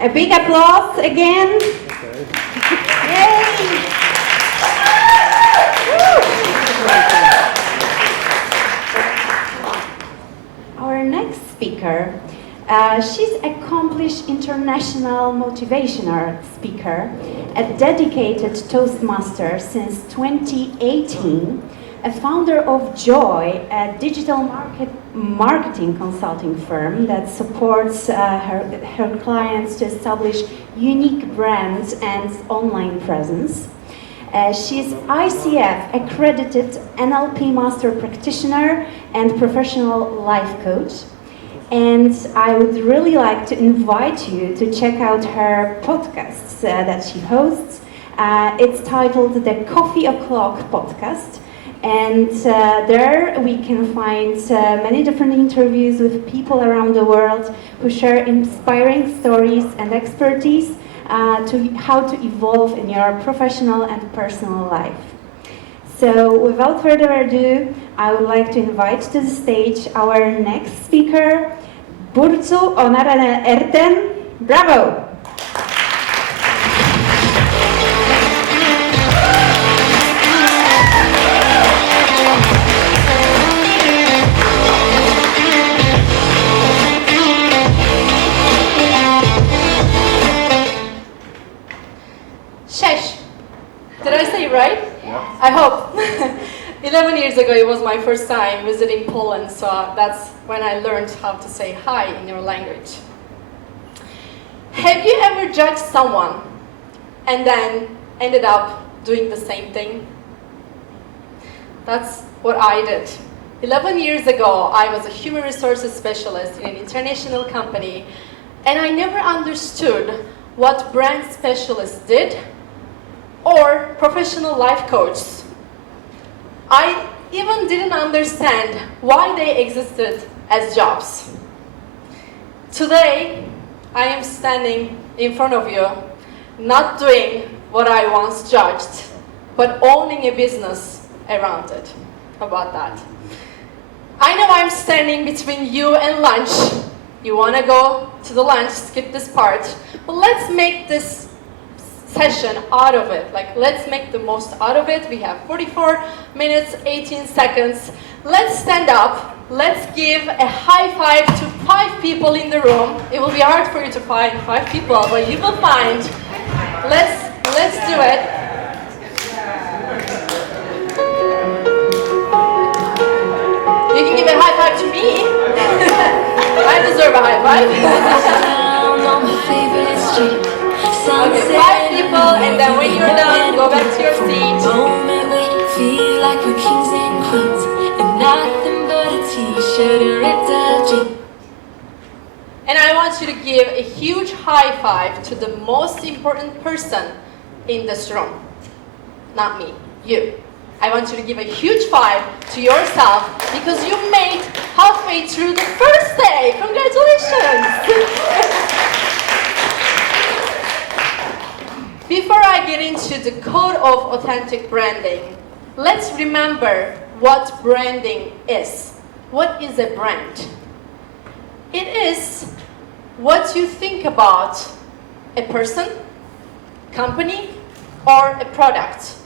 A big applause again. Okay. Yay! Our next speaker, she's accomplished international motivational speaker, a dedicated Toastmaster since 2018, a founder of JOYY, a digital marketing consulting firm that supports her clients to establish unique brands and online presence. She's ICF accredited NLP Master Practitioner and professional life coach. And I would really like to invite you to check out her podcasts that she hosts. It's titled the Coffee O'Clock Podcast. And there we can find many different interviews with people around the world who share inspiring stories and expertise to how to evolve in your professional and personal life. So without further ado, I would like to invite to the stage our next speaker, Burcu ONARANEL ERTEN. Bravo! Did I say it right? Yeah. I hope. 11 years ago, it was my first time visiting Poland, so that's when I learned how to say hi in your language. Have you ever judged someone and then ended up doing the same thing? That's what I did. 11 years ago, I was a human resources specialist in an international company, and I never understood what brand specialists did or professional life coaches. I even didn't understand why they existed as jobs. Today, I am standing in front of you, not doing what I once judged, but owning a business around it. How about that? I know I'm standing between you and lunch. You want to go to the lunch, skip this part, but let's make this session out of it. Like, let's make the most out of it. We have 44 minutes, 18 seconds. Let's stand up. Let's give a high five to 5 people in the room. It will be hard for you to find 5 people, but you will find. Let's do it. You can give a high five to me. I deserve a high five. Okay, 5 people, and then when you're done, go back to your seat. Feel like we're kings and queens, and nothing but a t-shirt and ripped up jeans. And I want you to give a huge high five to the most important person in this room. Not me, you. I want you to give a huge five to yourself because you made halfway through the first day. Congratulations! Before I get into the code of authentic branding, let's remember what branding is. What is a brand? It is what you think about a person, company, or a product.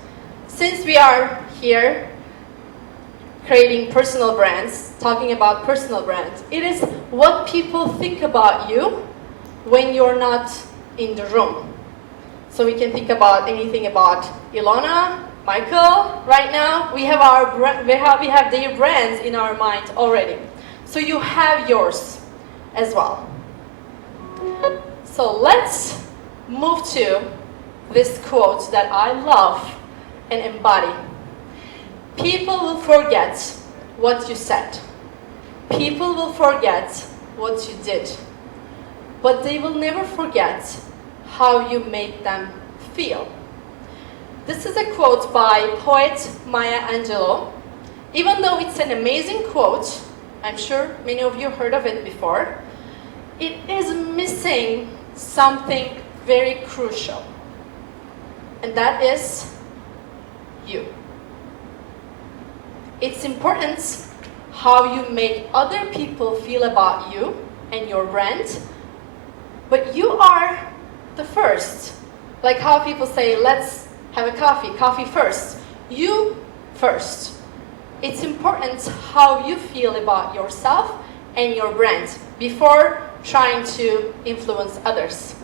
Since we are here creating personal brands, talking about personal brands, it is what people think about you when you're not in the room. So we can think about anything about Ilona, Michael. Right now, we have their brands in our mind already. So you have yours as well. So let's move to this quote that I love and embody. People will forget what you said. People will forget what you did. But they will never forget how you made them feel. This is a quote by poet Maya Angelou. Even though it's an amazing quote, I'm sure many of you heard of it before, it is missing something very crucial. And that is you. It's important how you make other people feel about you and your brand, but you are the first. Like how people say, let's have a coffee first. You first. It's important how you feel about yourself and your brand before trying to influence others.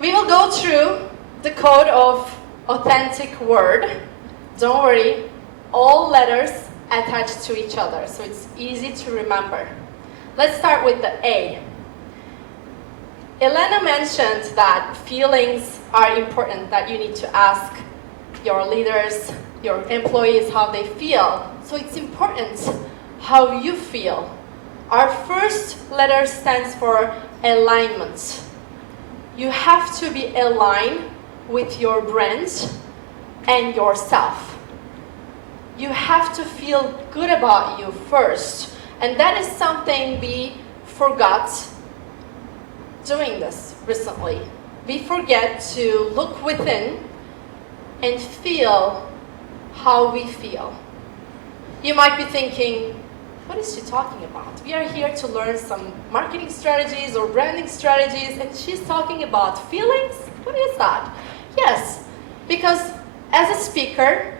We will go through the code of authentic word. Don't worry, all letters attached to each other, so it's easy to remember. Let's start with the A. Elena mentioned that feelings are important, that you need to ask your leaders, your employees how they feel. So it's important how you feel. Our first letter stands for alignment. You have to be aligned with your brand and yourself. You have to feel good about you first. And that is something we forgot doing this recently. We forget to look within and feel how we feel. You might be thinking, what is she talking about? We are here to learn some marketing strategies or branding strategies, and she's talking about feelings? What is that? Yes, because as a speaker,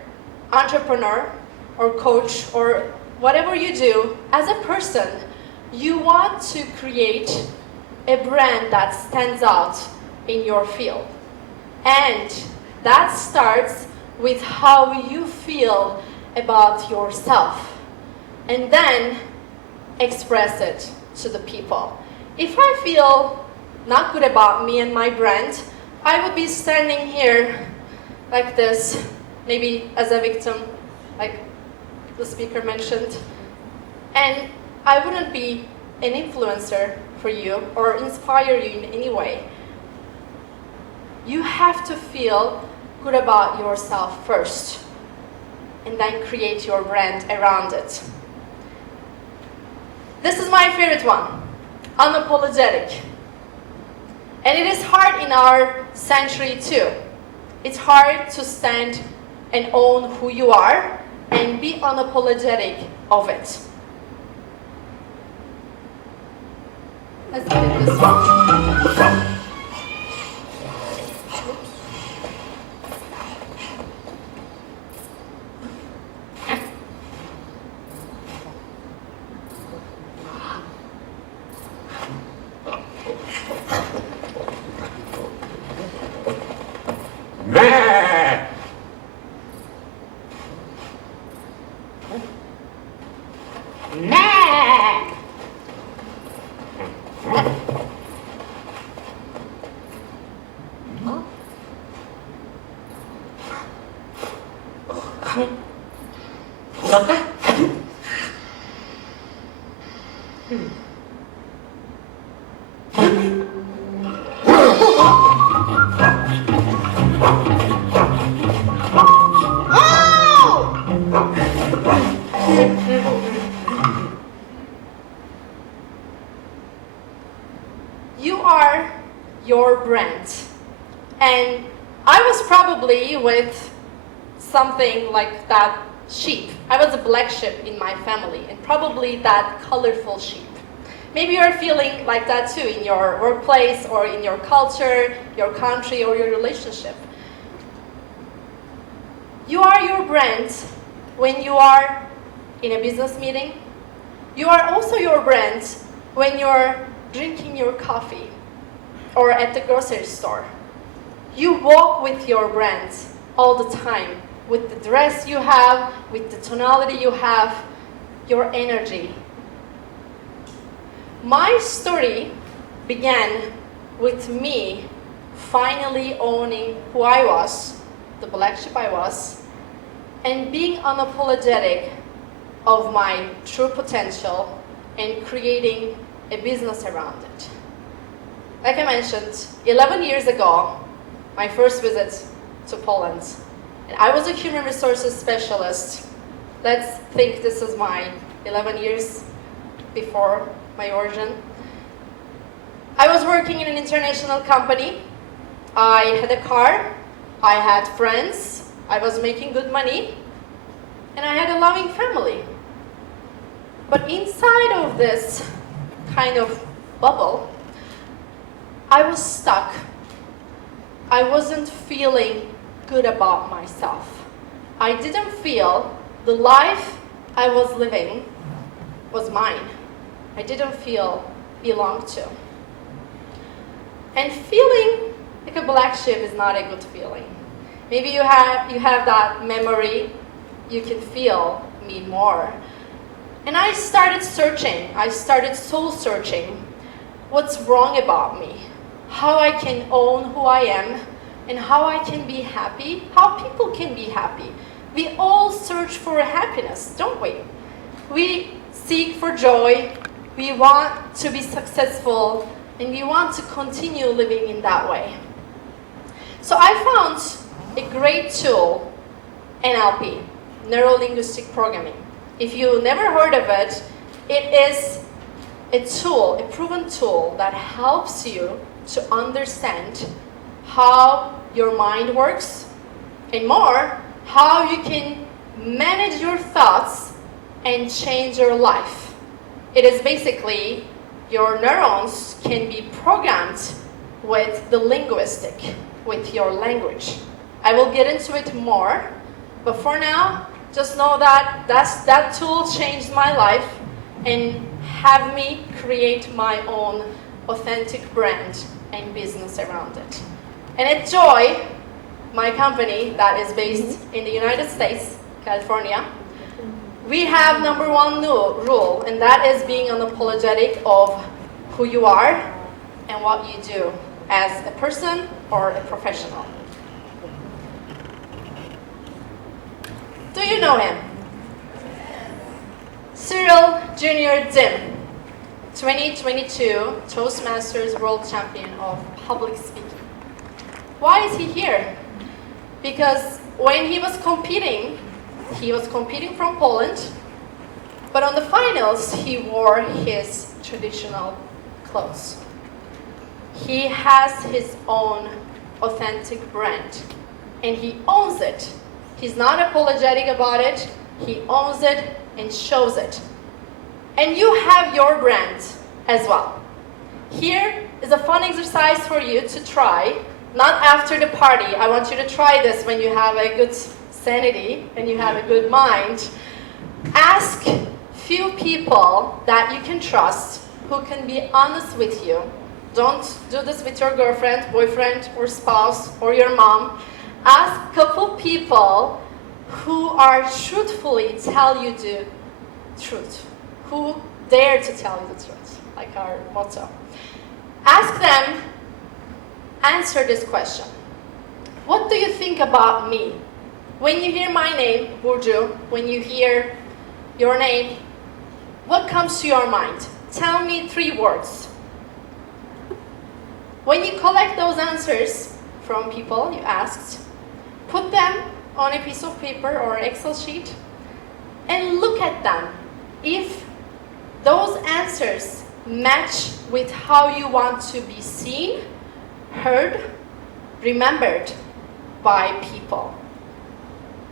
entrepreneur, or coach, or whatever you do, as a person, you want to create a brand that stands out in your field. And that starts with how you feel about yourself. And then express it to the people. If I feel not good about me and my brand, I would be standing here like this, maybe as a victim, like the speaker mentioned. And I wouldn't be an influencer for you or inspire you in any way. You have to feel good about yourself first and then create your brand around it. This is my favorite one, unapologetic. And it is hard in our century too. It's hard to stand and own who you are and be unapologetic of it. Let's get this one. You are your brand. And I was probably with something like that sheep. I was a black sheep in my family, and probably that colorful sheep. Maybe you're feeling like that too in your workplace or in your culture, your country, or your relationship. You are your brand when you are in a business meeting. You are also your brand when you're drinking your coffee or at the grocery store. You walk with your brand all the time, with the dress you have, with the tonality you have, your energy. My story began with me finally owning who I was, the black sheep I was, and being unapologetic of my true potential and creating a business around it. Like I mentioned, 11 years ago, my first visit to Poland, and I was a human resources specialist. Let's think this is my 11 years before my origin. I was working in an international company. I had a car, I had friends, I was making good money, and I had a loving family. But inside of this kind of bubble, I was stuck. I wasn't feeling good about myself. I didn't feel the life I was living was mine. I didn't feel belonged to. And feeling like a black sheep is not a good feeling. Maybe you have that memory, you can feel me more. And I started searching, I started soul searching. What's wrong about me? How I can own who I am, and how I can be happy, how people can be happy. We all search for happiness, don't we? We seek for joy, we want to be successful, and we want to continue living in that way. So I found a great tool, NLP, Neuro-Linguistic Programming. If you never heard of it, it is a tool, a proven tool that helps you to understand how your mind works, and more, how you can manage your thoughts and change your life. It is basically your neurons can be programmed with the linguistic, with your language. I will get into it more, but for now, just know that that tool changed my life and have me create my own authentic brand and business around it. And at JOYY, my company that is based in the United States, California, we have #1 rule, and that is being unapologetic of who you are and what you do as a person or a professional. Do you know him? Cyril Jr. Dim, 2022 Toastmasters World Champion of Public Speaking. Why is he here? Because when he was competing from Poland, but on the finals he wore his traditional clothes. He has his own authentic brand, and he owns it. He's not apologetic about it, he owns it and shows it. And you have your brand as well. Here is a fun exercise for you to try, not after the party. I want you to try this when you have a good sanity and you have a good mind. Ask few people that you can trust who can be honest with you. Don't do this with your girlfriend, boyfriend, or spouse, or your mom. Ask a couple people who are truthfully tell you the truth, who dare to tell you the truth, like our motto. Ask them, answer this question. What do you think about me? When you hear my name, Burcu, when you hear your name, what comes to your mind? Tell me 3 words. When you collect those answers from people you asked, put them on a piece of paper or an Excel sheet and look at them. If those answers match with how you want to be seen, heard, remembered by people.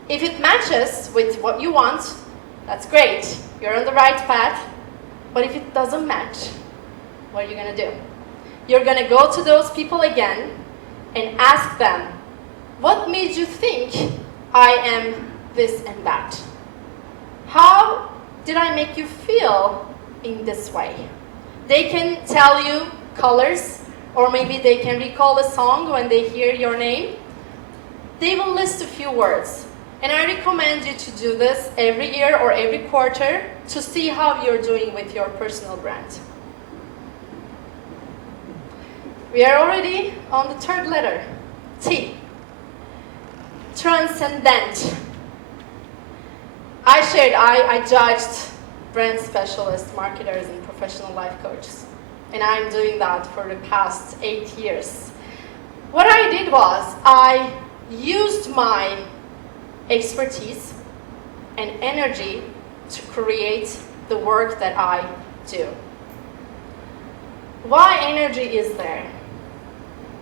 If it matches with what you want, that's great. You're on the right path. But if it doesn't match, what are you going to do? You're going to go to those people again and ask them, what made you think I am this and that? How did I make you feel in this way? They can tell you colors, or maybe they can recall a song when they hear your name. They will list a few words. And I recommend you to do this every year or every quarter to see how you're doing with your personal brand. We are already on the 3rd letter, T. Transcendent. I judged brand specialists, marketers, and professional life coaches. And I'm doing that for the past 8 years. What I did was I used my expertise and energy to create the work that I do. Why energy is there?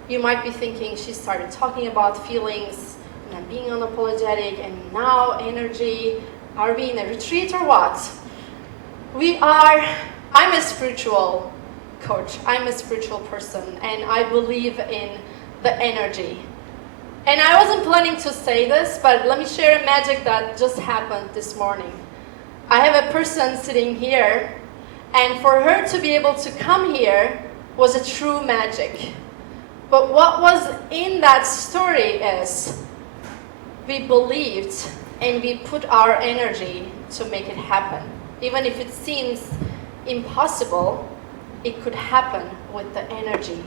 You might be thinking she started talking about feelings and being unapologetic, and now energy. Are we in a retreat or what? I'm a spiritual coach. I'm a spiritual person, and I believe in the energy. And I wasn't planning to say this, but let me share a magic that just happened this morning. I have a person sitting here, and for her to be able to come here was a true magic. But what was in that story is we believed and we put our energy to make it happen. Even if it seems impossible, it could happen with the energy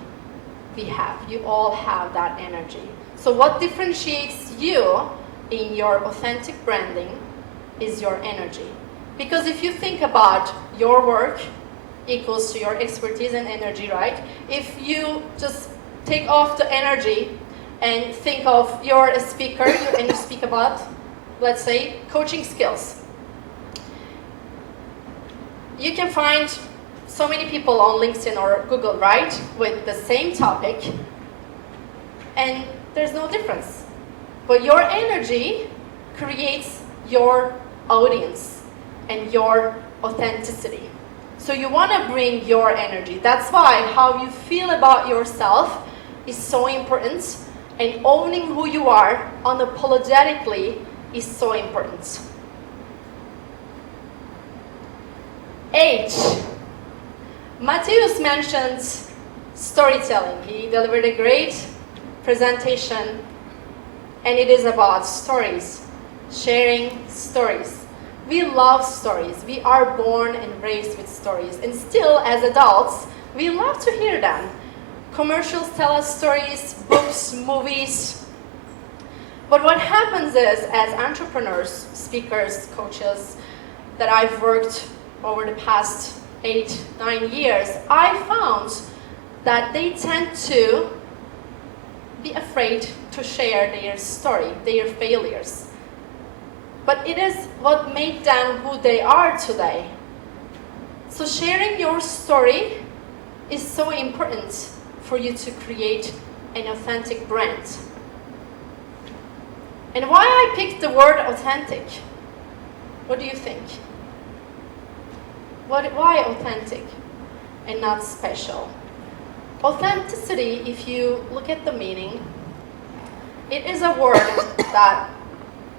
we have. You all have that energy. So what differentiates you in your authentic branding is your energy. Because if you think about your work equals to your expertise and energy, right? If you just take off the energy and think of you're a speaker and you speak about, let's say, coaching skills. You can find so many people on LinkedIn or Google, right, with the same topic, and there's no difference. But your energy creates your audience and your authenticity. So you want to bring your energy. That's why how you feel about yourself is so important, and owning who you are unapologetically is so important. H. Matthews mentioned storytelling. He delivered a great presentation, and it is about stories, sharing stories. We love stories. We are born and raised with stories, and still as adults, we love to hear them. Commercials tell us stories, books, movies. But what happens is, as entrepreneurs, speakers, coaches that I've worked over the past 8-9 years, I found that they tend to be afraid to share their story, their failures. But it is what made them who they are today. So sharing your story is so important for you to create an authentic brand. And why I picked the word authentic? What do you think? Why authentic and not special? Authenticity, if you look at the meaning, it is a word that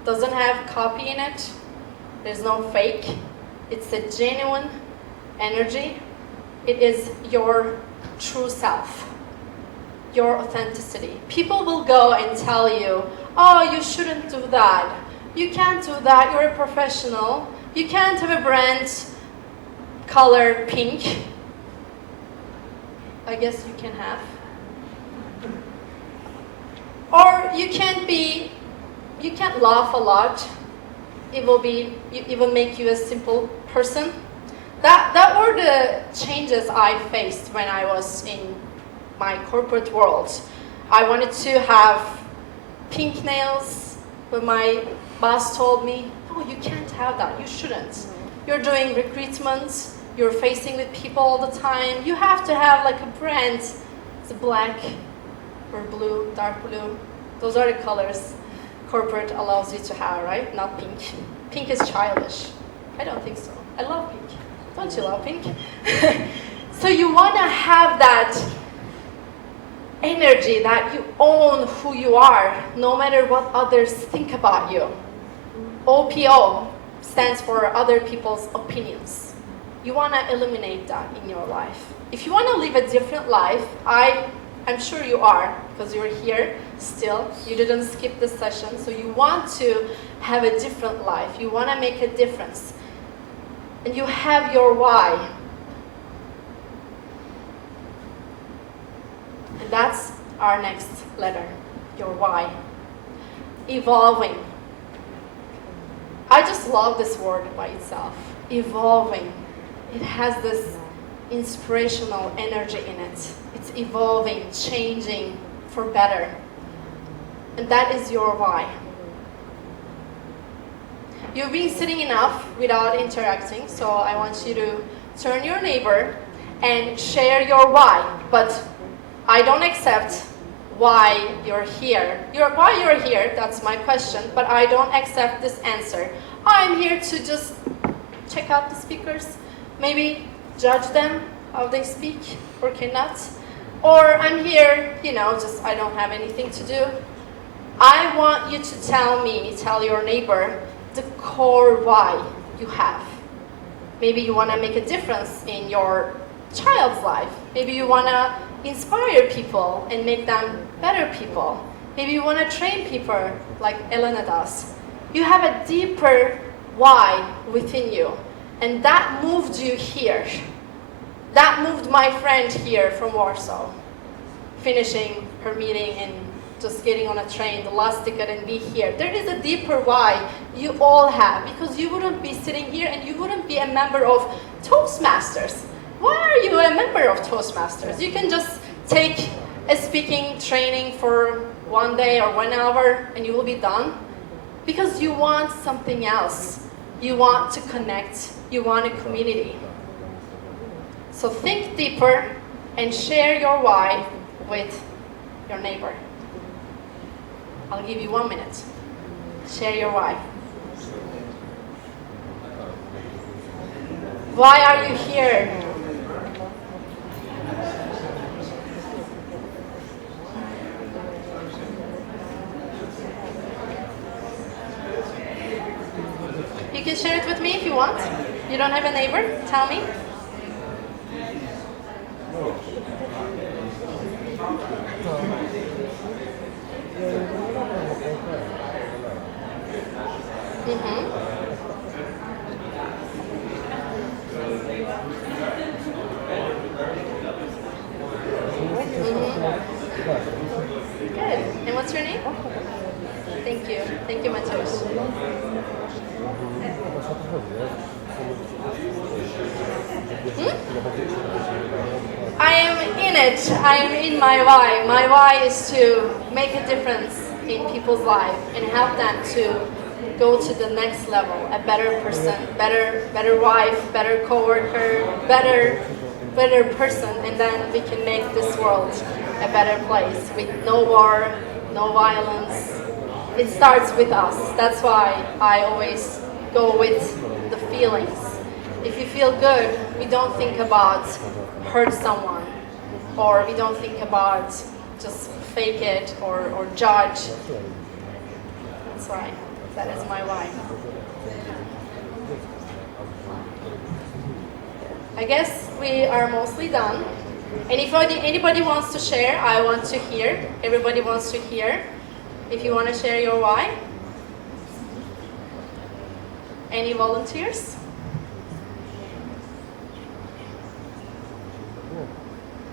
doesn't have copy in it. There's no fake. It's a genuine energy. It is your true self, your authenticity. People will go and tell you, oh, you shouldn't do that. You can't do that. You're a professional. You can't have a brand color pink. I guess you can have. Or you can't laugh a lot. It will make you a simple person. That were the changes I faced when I was in my corporate world. I wanted to have pink nails, but my boss told me, oh, you can't have that, you shouldn't. You're doing recruitment, you're facing with people all the time. You have to have like a brand. It's black or blue, dark blue. Those are the colors corporate allows you to have, right? Not pink. Pink is childish. I don't think so. I love pink. Don't you love pink? So you want to have that energy that you own who you are, no matter what others think about you. OPO stands for other people's opinions. You want to eliminate that in your life. If you want to live a different life, I'm sure you are, because you're here still. You didn't skip this session, so you want to have a different life. You want to make a difference. And you have your why. And that's our next letter, your why. Evolving. I just love this word by itself. Evolving. It has this inspirational energy in it. It's evolving, changing for better. And that is your why. You've been sitting enough without interacting, so I want you to turn your neighbor and share your why. But I don't accept why you're here. Why you're here, that's my question, but I don't accept this answer. I'm here to just check out the speakers, maybe judge them, how they speak or cannot. Or I'm here, just I don't have anything to do. I want you to tell your neighbor the core why you have. Maybe you want to make a difference in your child's life. Maybe you want to inspire people and make them better people. Maybe you want to train people like Elena does. You have a deeper why within you. And that moved you here. That moved my friend here from Warsaw, finishing her meeting and just getting on a train, the last ticket, and be here. There is a deeper why you all have, because you wouldn't be sitting here and you wouldn't be a member of Toastmasters. Why are you a member of Toastmasters? You can just take a speaking training for 1 day or 1 hour and you will be done. Because you want something else. You want to connect. You want a community. So think deeper and share your why with your neighbor. I'll give you 1 minute. Share your why. Why are you here? You can share it with me if you want. You don't have a neighbor? Tell me. Good. And what's your name? Thank you. Thank you, Mateusz. I am in it. I am in my why. My why is to make a difference in people's life and help them to go to the next level, a better person, better wife, better coworker, better person, and then we can make this world a better place with no war, no violence. It starts with us. That's why I always go with the feelings. If you feel good, we don't think about hurt someone, or we don't think about just fake it or judge. That's right. That is my why. I guess we are mostly done. And if anybody wants to share, I want to hear. Everybody wants to hear. If you want to share your why. Any volunteers?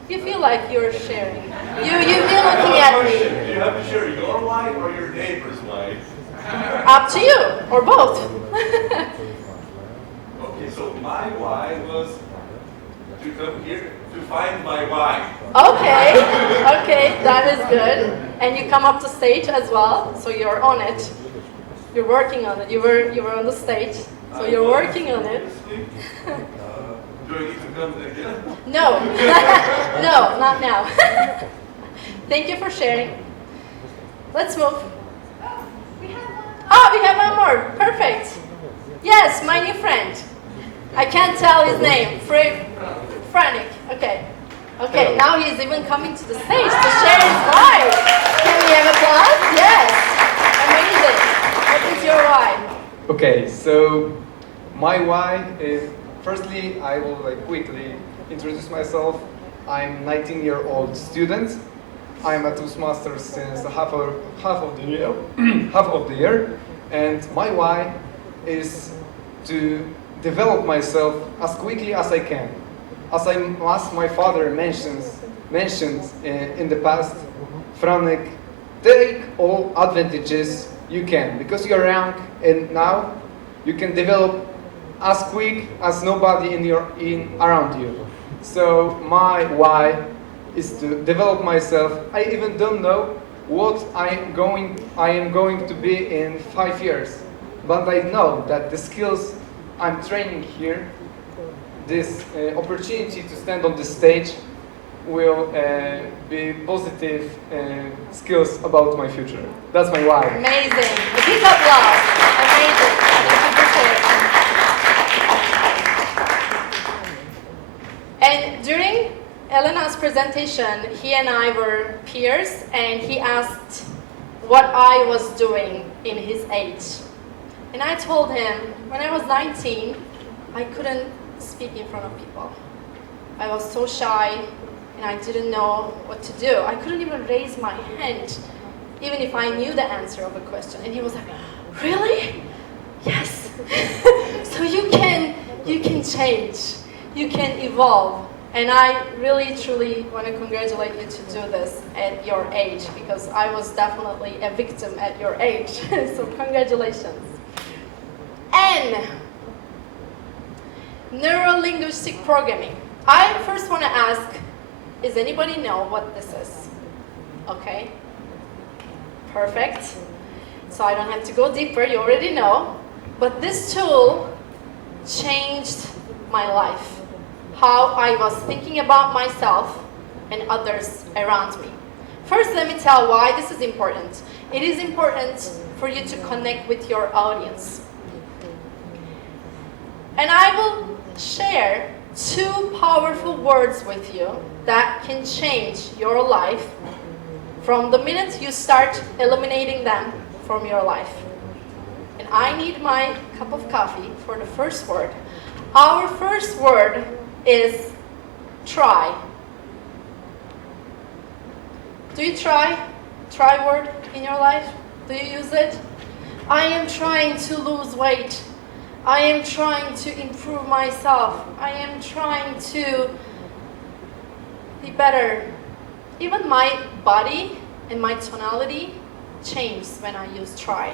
You feel like you're sharing. You're looking at me. Do you have to share your why or your neighbor's why? Up to you, or both. Okay, so my why was to come here to find my why. Okay, that is good. And you come up to stage as well, so you're on it. You're working on it. You were on the stage, so you're working on it. Do I need to come again? No, no, not now. Thank you for sharing. Let's move. Oh, we have one more. Perfect. Yes, my new friend. I can't tell his name. Frank. Okay. Okay, now he's even coming to the stage to share his why. Can we have applause? Yes. Amazing. What is your why? Okay, so my why is, firstly, I will quickly introduce myself. I'm 19-year-old student. I'm a Toastmasters since half of the year, and my why is to develop myself as quickly as I can. As my father mentioned in the past, Franek, take all advantages you can, because you're young and now you can develop as quick as nobody around you. So my why is to develop myself. I even don't know what I am going to be in 5 years, but I know that the skills I'm training here, this opportunity to stand on the stage, will be positive skills about my future. That's my why. Amazing. A big applause. Amazing. Thank you for sharing. And during presentation, he and I were peers, and he asked what I was doing in his age. And I told him, when I was 19, I couldn't speak in front of people. I was so shy, and I didn't know what to do. I couldn't even raise my hand, even if I knew the answer of a question. And he was like, really? Yes. So you can change, you can evolve. And I really, truly want to congratulate you to do this at your age, because I was definitely a victim at your age. So congratulations. N, neuro-linguistic programming. I first want to ask, does anybody know what this is? Okay, perfect. So I don't have to go deeper, you already know. But this tool changed my life. How I was thinking about myself and others around me. First, let me tell why this is important. It is important for you to connect with your audience. And I will share 2 powerful words with you that can change your life from the minute you start eliminating them from your life. And I need my cup of coffee for the first word. Our first word is try. Do you try word in your life? Do you use it? I am trying to lose weight. I am trying to improve myself. I am trying to be better. Even my body and my tonality changes when I use try.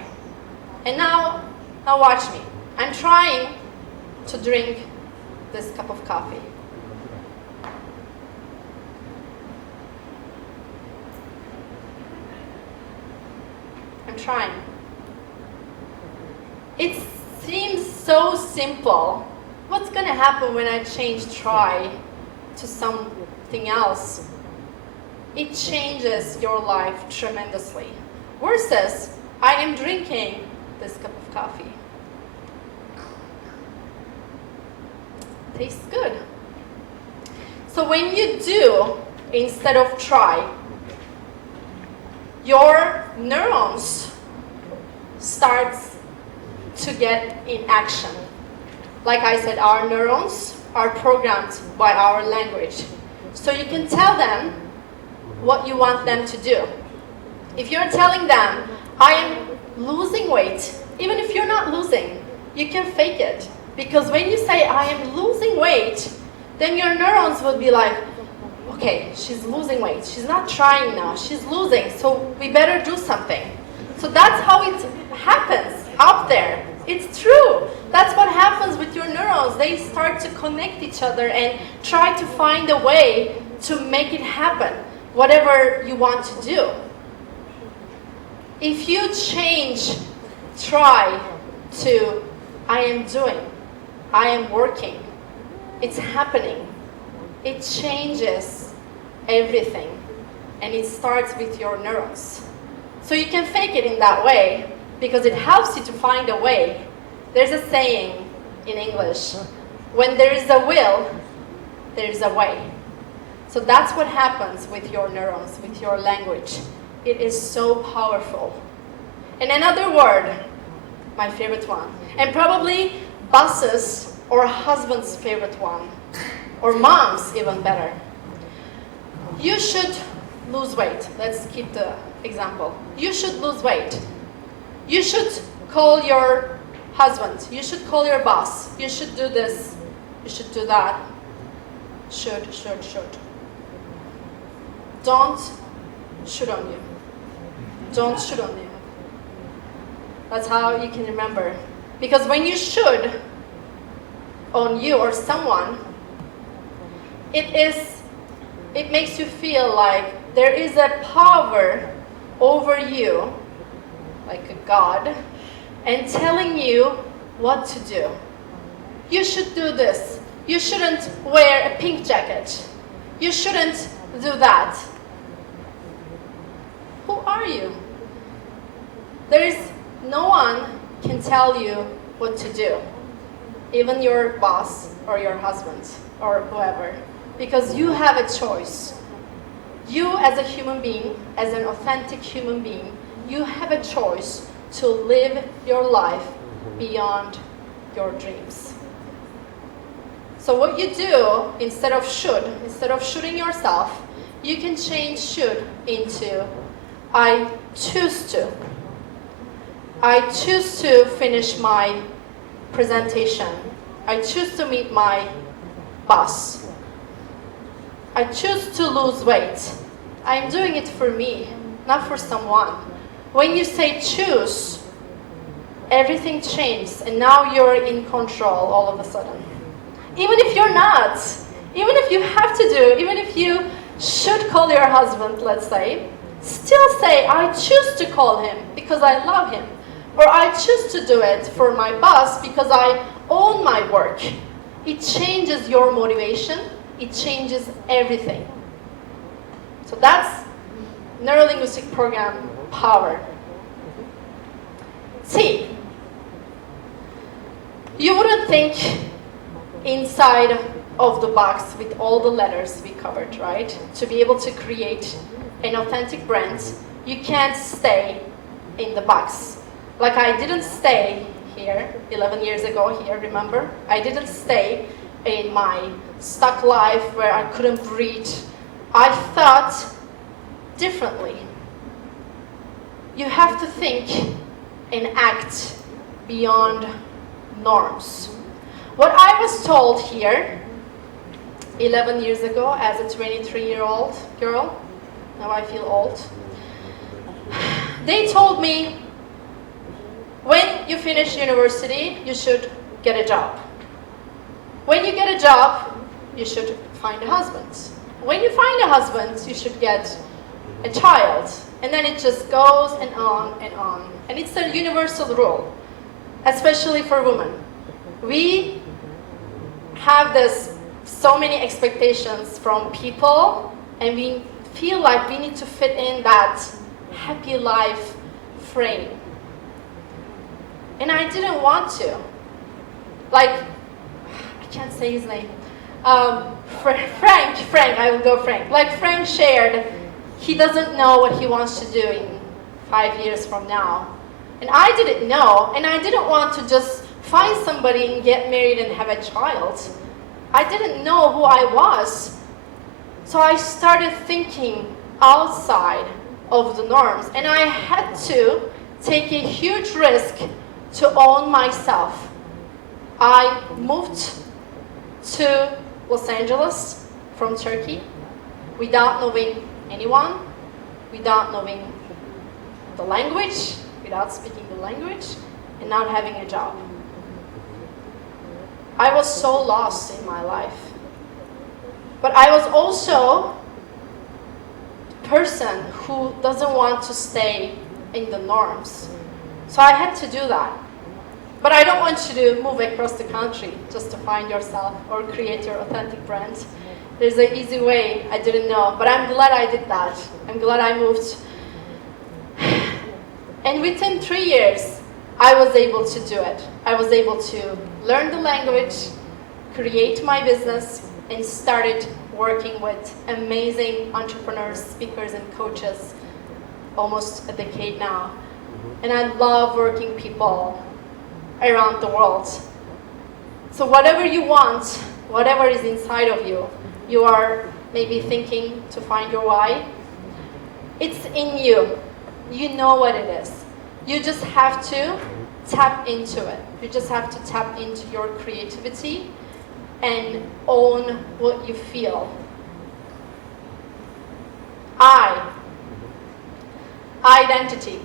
And now watch me. I'm trying to drink this cup of coffee. I'm trying. It seems so simple. What's going to happen when I change try to something else? It changes your life tremendously. Versus, I am drinking this cup of coffee. Tastes good. So when you do instead of try, your neurons starts to get in action. Like I said, our neurons are programmed by our language. So you can tell them what you want them to do. If you're telling them, I am losing weight, even if you're not losing, you can fake it. Because when you say, I am losing weight, then your neurons will be like, okay, she's losing weight. She's not trying now. She's losing, so we better do something. So that's how it happens out there. It's true. That's what happens with your neurons. They start to connect each other and try to find a way to make it happen, whatever you want to do. If you change try to I am doing, I am working, it's happening, it changes everything, and it starts with your neurons. So you can fake it in that way because it helps you to find a way. There's a saying in English, when there is a will, there is a way. So that's what happens with your neurons, with your language. It is so powerful. And another word, my favorite one, and probably boss's or husband's favorite one, or mom's even better. You should lose weight. Let's keep the example. You should lose weight. You should call your husband. You should call your boss. You should do this. You should do that. Should. Don't should on you. Don't should on you. That's how you can remember. Because when you should on you or someone, it makes you feel like there is a power over you, like a God, and telling you what to do. You should do this. You shouldn't wear a pink jacket. You shouldn't do that. Who are you? There is no one can tell you what to do, even your boss or your husband or whoever, because you have a choice. You as a human being, as an authentic human being, you have a choice to live your life beyond your dreams. So what you do, instead of shooting yourself, you can change should into I choose to. I choose to finish my presentation. I choose to meet my boss. I choose to lose weight. I'm doing it for me, not for someone. When you say choose, everything changes, and now you're in control all of a sudden. Even if you're not, even if you have to do, even if you should call your husband, let's say, still say, I choose to call him because I love him. Or I choose to do it for my boss because I own my work. It changes your motivation. It changes everything. So that's neurolinguistic program power. T. You wouldn't think inside of the box with all the letters we covered, right? To be able to create an authentic brand, you can't stay in the box. Like I didn't stay here 11 years ago here, remember? I didn't stay in my stuck life where I couldn't breathe. I thought differently. You have to think and act beyond norms. What I was told here 11 years ago as a 23-year-old girl, now I feel old, they told me, when you finish university, you should get a job. When you get a job, you should find a husband. When you find a husband, you should get a child. And then it just goes and on and on. And it's a universal rule, especially for women. We have so many expectations from people, and we feel like we need to fit in that happy life frame. And I didn't want to. Like, I can't say his name. Frank, I will go Frank. Like Frank shared, he doesn't know what he wants to do in 5 years from now. And I didn't know, and I didn't want to just find somebody and get married and have a child. I didn't know who I was. So I started thinking outside of the norms, and I had to take a huge risk to own myself. I moved to Los Angeles from Turkey without knowing anyone, without knowing the language, without speaking the language, and not having a job. I was so lost in my life. But I was also a person who doesn't want to stay in the norms. So I had to do that. But I don't want you to move across the country just to find yourself or create your authentic brand. There's an easy way I didn't know, but I'm glad I did that. I'm glad I moved. And within 3 years, I was able to do it. I was able to learn the language, create my business, and started working with amazing entrepreneurs, speakers, and coaches almost a decade now. And I love working people around the world. So whatever you want, whatever is inside of you, you are maybe thinking to find your why, it's in you. You know what it is. You just have to tap into it. You just have to tap into your creativity and own what you feel. Identity.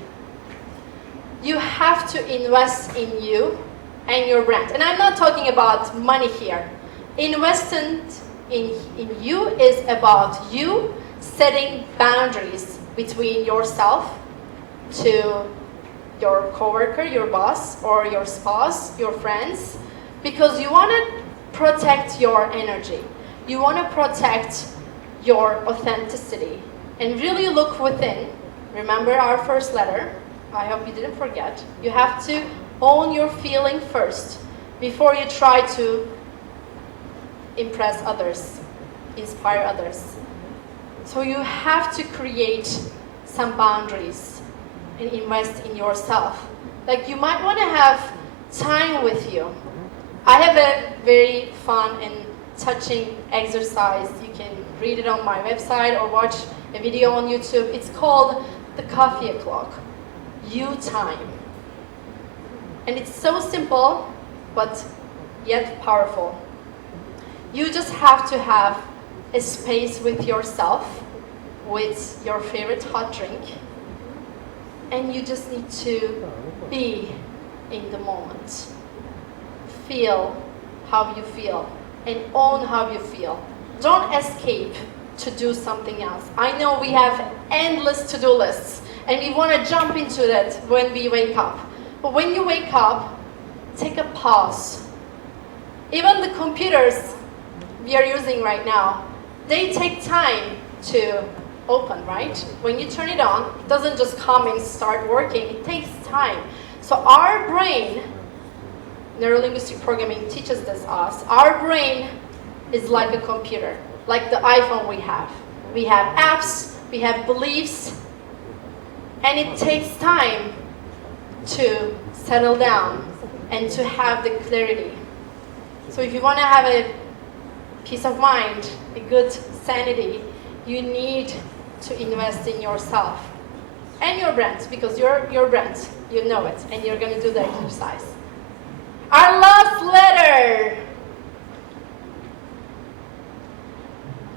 You have to invest in you and your brand. And I'm not talking about money here. Investing in you is about you setting boundaries between yourself to your coworker, your boss, or your spouse, your friends, because you want to protect your energy. You want to protect your authenticity and really look within. Remember our first letter. I hope you didn't forget. You have to own your feeling first before you try to impress others, inspire others. So you have to create some boundaries and invest in yourself. Like you might want to have time with you. I have a very fun and touching exercise. You can read it on my website or watch a video on YouTube. It's called the coffee o'clock, you time. And it's so simple, but yet powerful. You just have to have a space with yourself, with your favorite hot drink, and you just need to be in the moment. Feel how you feel and own how you feel. Don't escape to do something else. I know we have endless to-do lists and we want to jump into that when we wake up. But when you wake up, take a pause. Even the computers we are using right now, they take time to open, right? When you turn it on, it doesn't just come and start working. It takes time. So our brain, neurolinguistic programming teaches this us, our brain is like a computer, like the iPhone we have. We have apps, we have beliefs, and it takes time to settle down and to have the clarity. So if you want to have a peace of mind, a good sanity, you need to invest in yourself and your brand, because you're your brand, you know it, and you're going to do the exercise. Our last letter.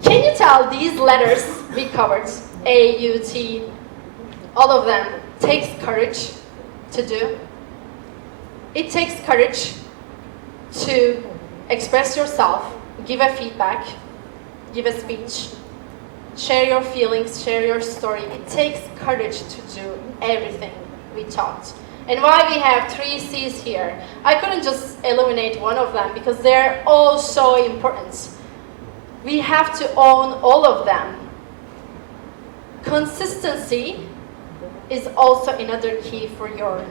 Can you tell these letters we covered, A, U, T, all of them, takes courage to do? It takes courage to express yourself, give a feedback, give a speech, share your feelings, share your story. It takes courage to do everything we taught. And why we have 3 C's here, I couldn't just eliminate one of them because they're all so important. We have to own all of them. Consistency is also another key for your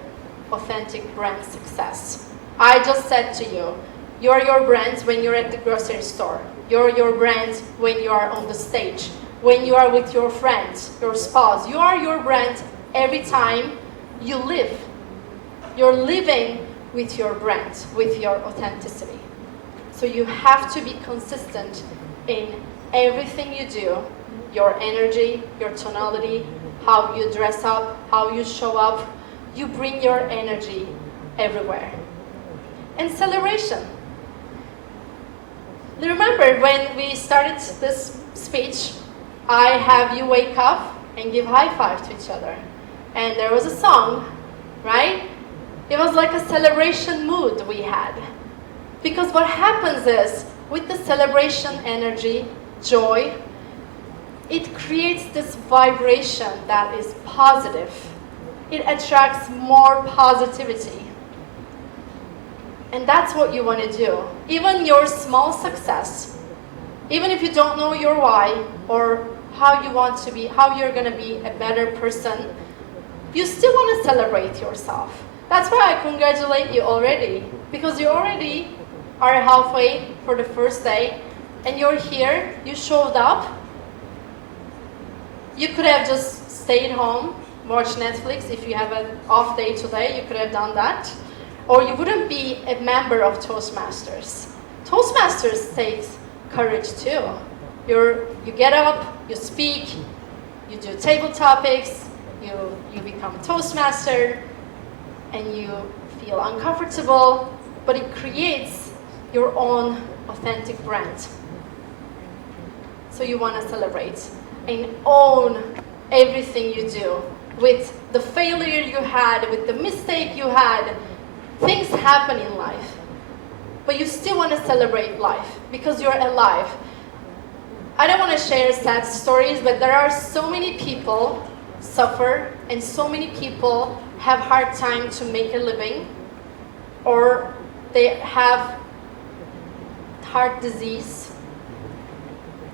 authentic brand success. I just said to you, you're your brand when you're at the grocery store. You're your brand when you are on the stage. When you are with your friends, your spouse. You are your brand every time you live. You're living with your brand, with your authenticity. So you have to be consistent in everything you do, your energy, your tonality, how you dress up, how you show up. You bring your energy everywhere. And celebration. Remember when we started this speech, I have you wake up and give high five to each other. And there was a song, right? It was like a celebration mood we had. Because what happens is, with the celebration energy, joy, it creates this vibration that is positive. It attracts more positivity. And that's what you want to do. Even your small success, even if you don't know your why or how you want to be, how you're going to be a better person, you still want to celebrate yourself. That's why I congratulate you already, because you already are halfway for the first day, and you're here, you showed up. You could have just stayed home, watched Netflix. If you have an off day today, you could have done that. Or you wouldn't be a member of Toastmasters. Toastmasters takes courage too. You get up, you speak, you do table topics, you become a Toastmaster, and you feel uncomfortable, but it creates your own authentic brand. So you want to celebrate and own everything you do. With the failure you had, with the mistake you had, things happen in life. But you still want to celebrate life because you're alive. I don't want to share sad stories, but there are so many people suffer and so many people have hard time to make a living, or they have heart disease.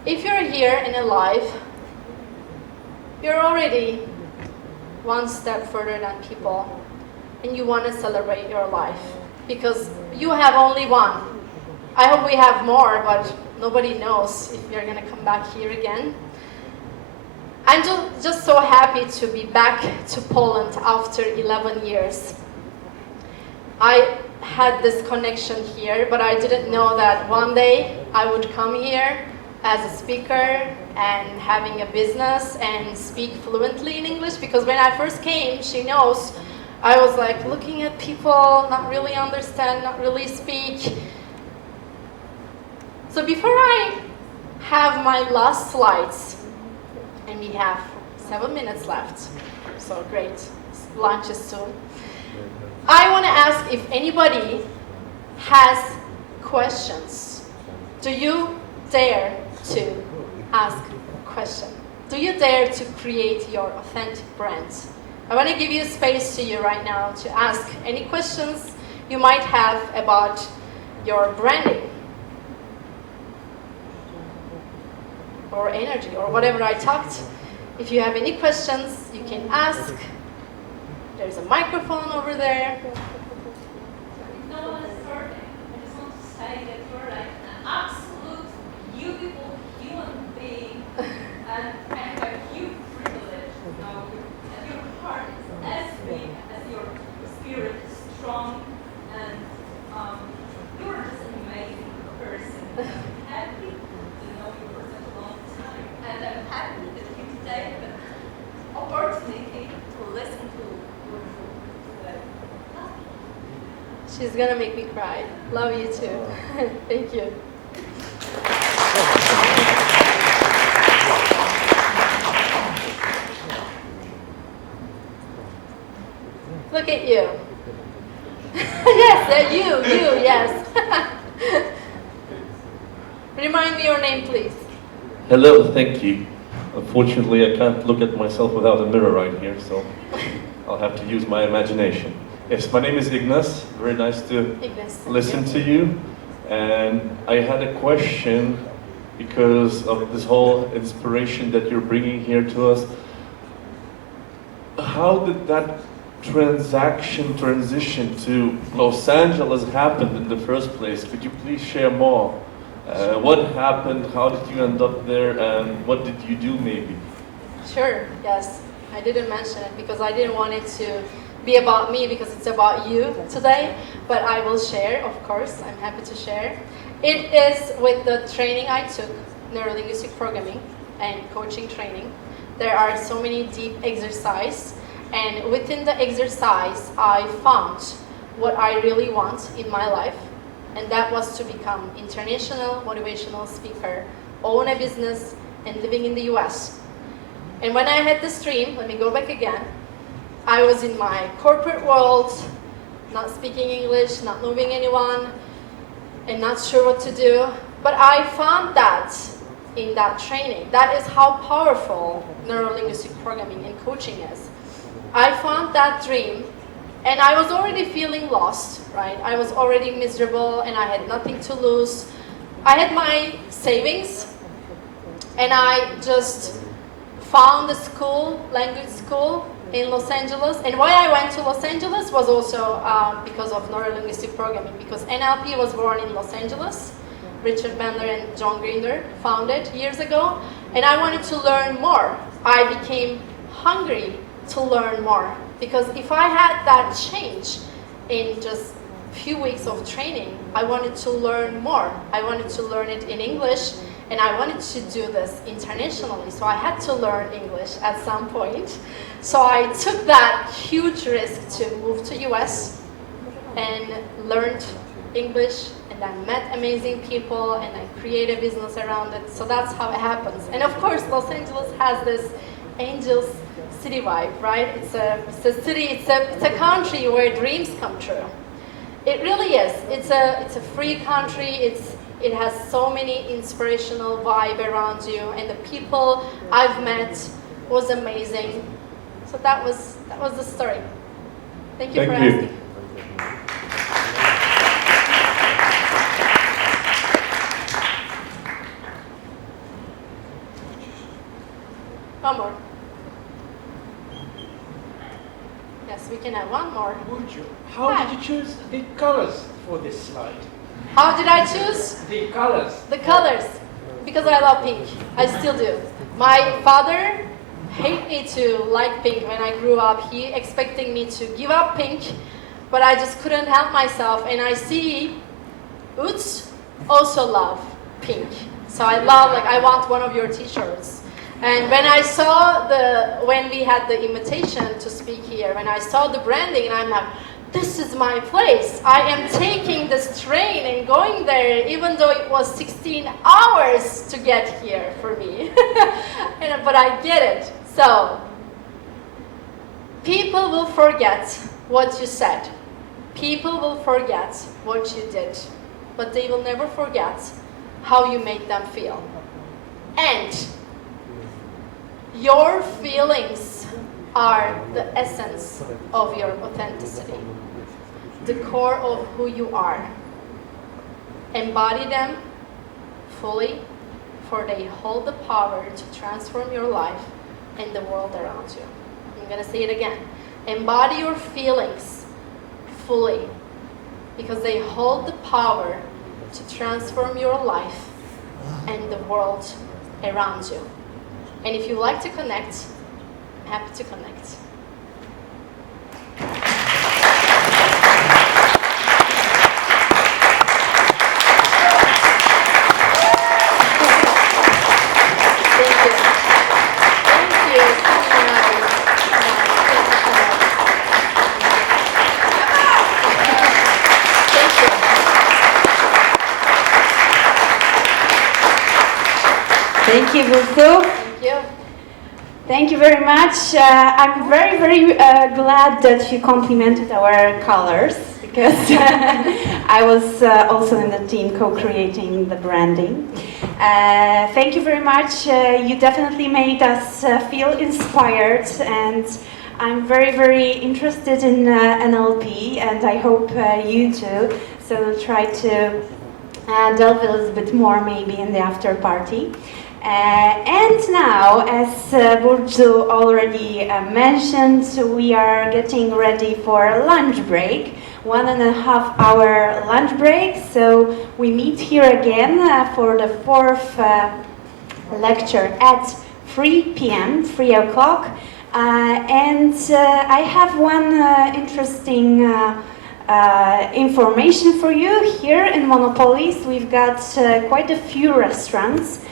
If you're here and alive, you're already one step further than people, and you want to celebrate your life because you have only one. I hope we have more, but nobody knows if you're going to come back here again. I'm just so happy to be back to Poland after 11 years. I had this connection here, but I didn't know that one day I would come here as a speaker and having a business and speak fluently in English, because when I first came, she knows, I was like looking at people, not really understand, not really speak. So before I have my last slides, and we have 7 minutes left, so great, lunch is soon. I want to ask if anybody has questions. Do you dare to ask a question? Do you dare to create your authentic brand? I want to give you space to you right now to ask any questions you might have about your branding or energy or whatever I talked. If you have any questions, you can ask. There's a microphone over there. No one is starting. I just want to say that you're like an absolute beautiful human being, and I have a huge privilege to know you. And your heart is as big as your spirit is strong, and you're just an amazing person. I'm happy to know you for such a long time, and I'm happy that you today have an opportunity to listen to. She's gonna make me cry. Love you too. Thank you. Look at you. Yes, you, yes. Remind me your name, please. Hello, thank you. Unfortunately, I can't look at myself without a mirror right here, so I'll have to use my imagination. Yes, my name is Ignas. Very nice to listen to you. And I had a question because of this whole inspiration that you're bringing here to us. How did that transition to Los Angeles happen in the first place? Could you please share more? What happened? How did you end up there? And what did you do maybe? Sure, yes. I didn't mention it because I didn't want it to be about me, because it's about you today, but I will share, of course. I'm happy to share. It is with the training I took, neuro-linguistic programming and coaching training. There are so many deep exercises, and within the exercise, I found what I really want in my life, and that was to become international motivational speaker, own a business, and living in the US. And when I had this dream, let me go back again, I was in my corporate world, not speaking English, not knowing anyone, and not sure what to do. But I found that in that training. That is how powerful neuro-linguistic programming and coaching is. I found that dream, and I was already feeling lost, right? I was already miserable, and I had nothing to lose. I had my savings, and I just found a school, language school, in Los Angeles. And why I went to Los Angeles was also because of neuro-linguistic programming, because NLP was born in Los Angeles. Richard Bandler and John Grinder founded years ago, and I wanted to learn more. I became hungry to learn more, because if I had that change in just a few weeks of training, I wanted to learn more. I wanted to learn it in English, and I wanted to do this internationally, so I had to learn English at some point. So I took that huge risk to move to US and learned English, and I met amazing people, and I created a business around it. So that's how it happens. And of course, Los Angeles has this Angels City vibe, right? It's a city, it's a country where dreams come true. It really is. It's a free country. It has so many inspirational vibe around you, and the people I've met was amazing. So that was the story. Thank you for asking. One more. Yes, we can have one more. How did you choose the colors for this slide? How did I choose? The colors. The colors. Because I love pink. I still do. My father hate me to like pink when I grew up. He expecting me to give up pink, but I just couldn't help myself. And I see Łódź also love pink. So I love, like, I want one of your t-shirts. And when I saw when we had the invitation to speak here, when I saw the branding, and I'm like, this is my place. I am taking this train and going there, even though it was 16 hours to get here for me. But I get it. So, people will forget what you said. People will forget what you did. But they will never forget how you made them feel. And your feelings are the essence of your authenticity, the core of who you are. Embody them fully, for they hold the power to transform your life and the world around you. I'm going to say it again. Embody your feelings fully, because they hold the power to transform your life and the world around you. And if you like to connect, I'm happy to connect. Thank you, Burcu. Thank you. Thank you very much. I'm very, very glad that you complimented our colors, because I was also in the team co-creating the branding. Thank you very much. You definitely made us feel inspired, and I'm very, very interested in NLP, and I hope you too. So we'll try to delve a little bit more maybe in the after party. And now, as Burcu already mentioned, we are getting ready for a lunch break, 1.5 hour lunch break. So we meet here again for the 4th lecture at 3 p.m., 3 o'clock. And I have one interesting information for you. Here in Monopolis, we've got quite a few restaurants.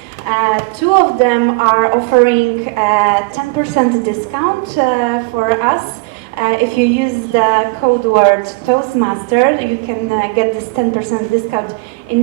2 of them are offering 10% discount for us. If you use the code word Toastmaster, you can get this 10% discount